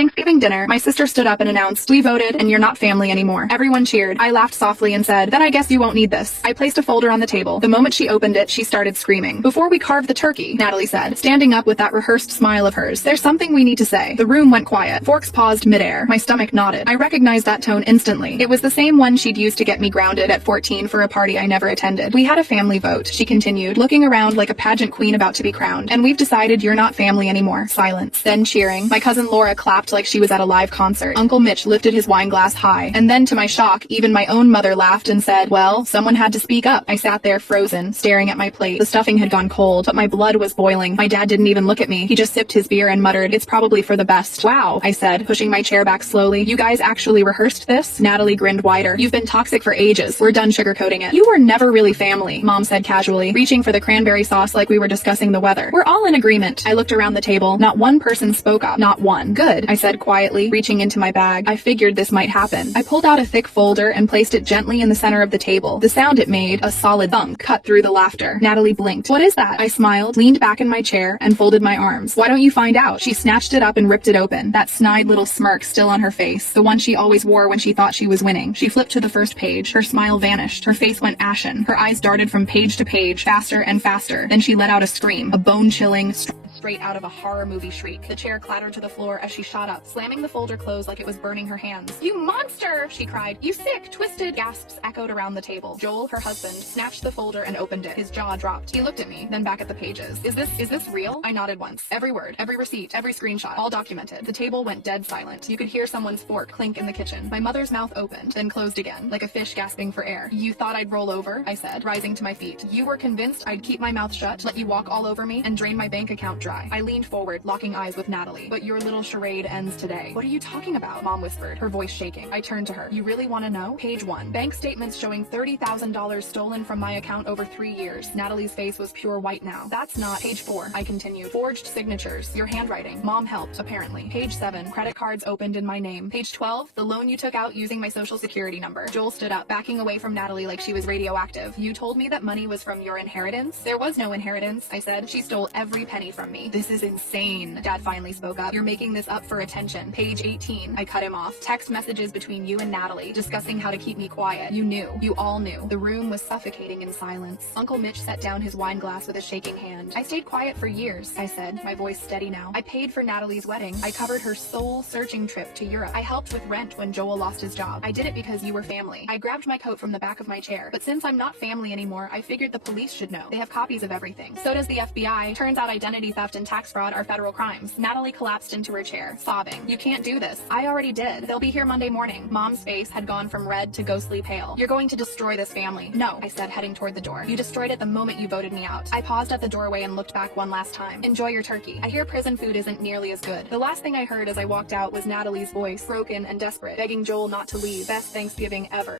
Thanksgiving dinner, my sister stood up and announced, "We voted, and you're not family anymore." Everyone cheered. I laughed softly and said, "Then I guess you won't need this." I placed a folder on the table. The moment she opened it, she started screaming. "Before we carve the turkey," Natalie said, standing up with that rehearsed smile of hers, "there's something we need to say." The room went quiet. Forks paused midair. My stomach nodded. I recognized that tone instantly. It was the same one she'd used to get me grounded at 14 for a party I never attended. "We had a family vote," she continued, looking around like a pageant queen about to be crowned, "and we've decided you're not family anymore." Silence. Then cheering. My cousin Laura clapped like she was at a live concert. Uncle Mitch lifted his wine glass high. And then, to my shock, even my own mother laughed and said, "Well, someone had to speak up." I sat there frozen, staring at my plate. The stuffing had gone cold, but my blood was boiling. My dad didn't even look at me. He just sipped his beer and muttered, "It's probably for the best." "Wow," I said, pushing my chair back slowly. "You guys actually rehearsed this?" Natalie grinned wider. "You've been toxic for ages. We're done sugarcoating it." "You were never really family," Mom said casually, reaching for the cranberry sauce like we were discussing the weather. "We're all in agreement." I looked around the table. Not one person spoke up. Not one. "Good," I said quietly, reaching into my bag. I figured this might happen. I pulled out a thick folder and placed it gently in the center of the table. The sound it made, a solid thunk, cut through the laughter. Natalie blinked. "What is that?" I smiled, leaned back in my chair, and folded my arms. "Why don't you find out?" She snatched it up and ripped it open, that snide little smirk still on her face, the one she always wore when she thought she was winning. She flipped to the first page. Her smile vanished. Her face went ashen. Her eyes darted from page to page, faster and faster. Then she let out a scream, a bone-chilling, straight out of a horror movie shriek. The chair clattered to the floor as she shot up, slamming the folder closed like it was burning her hands. "You monster!" she cried. "You sick, twisted!" Gasps echoed around the table. Joel, her husband, snatched the folder and opened it. His jaw dropped. He looked at me, then back at the pages. Is this real?" I nodded once. Every word, every receipt, every screenshot, all documented. The table went dead silent. You could hear someone's fork clink in the kitchen. My mother's mouth opened, then closed again, like a fish gasping for air. "You thought I'd roll over?" I said, rising to my feet. "You were convinced I'd keep my mouth shut, let you walk all over me, and drain my bank account dry." I leaned forward, locking eyes with Natalie. "But your little charade ends today." "What are you talking about?" Mom whispered, her voice shaking. I turned to her. "You really want to know?" Page 1. Bank statements showing $30,000 stolen from my account over 3 years. Natalie's face was pure white now. "That's not." Page 4. I continued. "Forged signatures. Your handwriting. Mom helped, apparently." Page 7. Credit cards opened in my name. Page 12. The loan you took out using my social security number. Joel stood up, backing away from Natalie like she was radioactive. "You told me that money was from your inheritance?" "There was no inheritance," I said. "She stole every penny from me." "This is insane." Dad finally spoke up. "You're making this up for attention." Page 18. I cut him off. "Text messages between you and Natalie, discussing how to keep me quiet. You knew. You all knew." The room was suffocating in silence. Uncle Mitch set down his wine glass with a shaking hand. "I stayed quiet for years," I said, my voice steady now. "I paid for Natalie's wedding. I covered her soul-searching trip to Europe. I helped with rent when Joel lost his job. I did it because you were family." I grabbed my coat from the back of my chair. "But since I'm not family anymore, I figured the police should know. They have copies of everything. So does the FBI. Turns out identity theft and tax fraud are federal crimes." Natalie collapsed into her chair, sobbing. "You can't do this." "I already did. They'll be here Monday morning." Mom's face had gone from red to ghostly pale. "You're going to destroy this family." "No," I said, heading toward the door. "You destroyed it the moment you voted me out." I paused at the doorway and looked back one last time. "Enjoy your turkey. I hear prison food isn't nearly as good." The last thing I heard as I walked out was Natalie's voice, broken and desperate, begging Joel not to leave. "Best Thanksgiving ever."